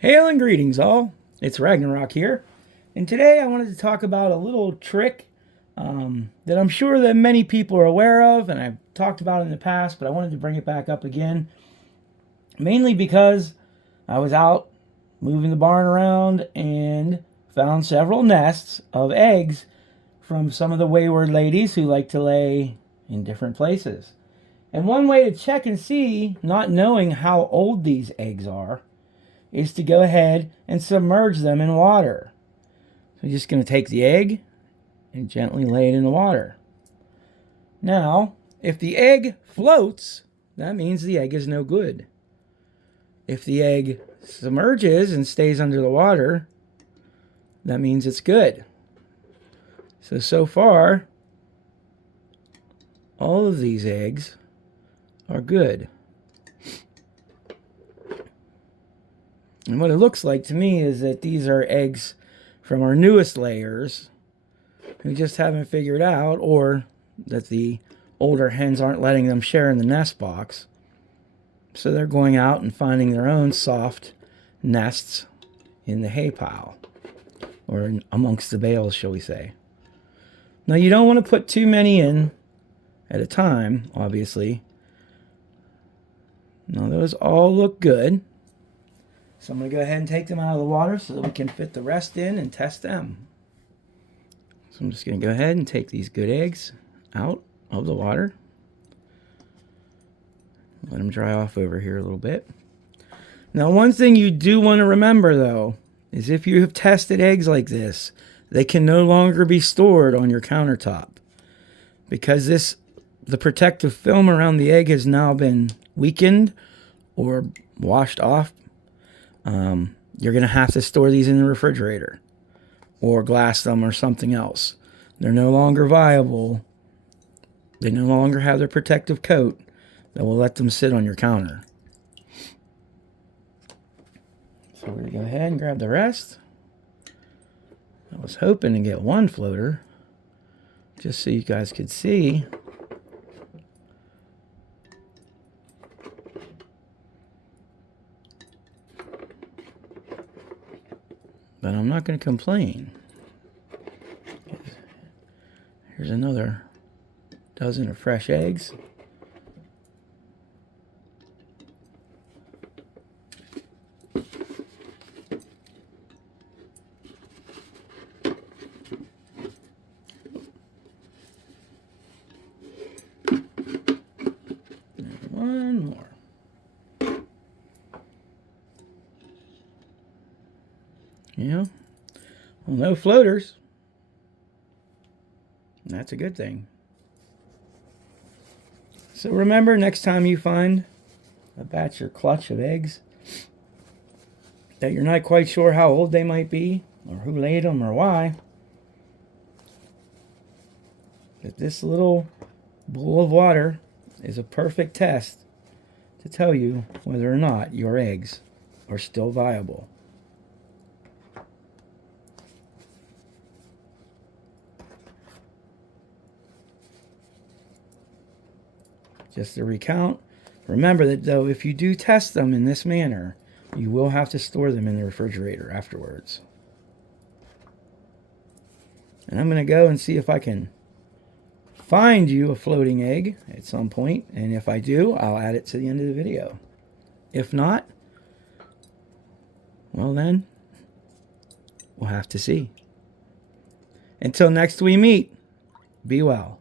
Hail and greetings all, it's Ragnarok here, and today I wanted to talk about a little trick that I'm sure that many people are aware of and I've talked about in the past, but I wanted to bring it back up again, mainly because I was out moving the barn around and found several nests of eggs from some of the wayward ladies who like to lay in different places. And one way to check and see, not knowing how old these eggs are, is to go ahead and submerge them in water. So you're just going to take the egg and gently lay it in the water. Now, if the egg floats, that means the egg is no good. If the egg submerges and stays under the water, that means it's good. So far, all of these eggs are good. And what it looks like to me is that these are eggs from our newest layers who just haven't figured out, or that the older hens aren't letting them share in the nest box. So they're going out and finding their own soft nests in the hay pile, or amongst the bales, shall we say. Now you don't want to put too many in at a time, obviously. Now those all look good. So I'm going to go ahead and take them out of the water so that we can fit the rest in and test them. So I'm just going to go ahead and take these good eggs out of the water. Let them dry off over here a little bit. Now, one thing you do want to remember, though, is if you have tested eggs like this, they can no longer be stored on your countertop, because the protective film around the egg has now been weakened or washed off. You're going to have to store these in the refrigerator or glass them or something else. They're no longer viable. They no longer have their protective coat that will let them sit on your counter. So we're going to go ahead and grab the rest. I was hoping to get one floater just so you guys could see. But I'm not going to complain. Here's another dozen of fresh eggs. And one more. Yeah. Well, no floaters. That's a good thing. So remember, next time you find a batch or clutch of eggs that you're not quite sure how old they might be, or who laid them, or why, that this little bowl of water is a perfect test to tell you whether or not your eggs are still viable. Just to recount, remember that though, if you do test them in this manner, you will have to store them in the refrigerator afterwards. And I'm going to go and see if I can find you a floating egg at some point, and if I do, I'll add it to the end of the video. If not, well then, we'll have to see. Until next we meet, be well.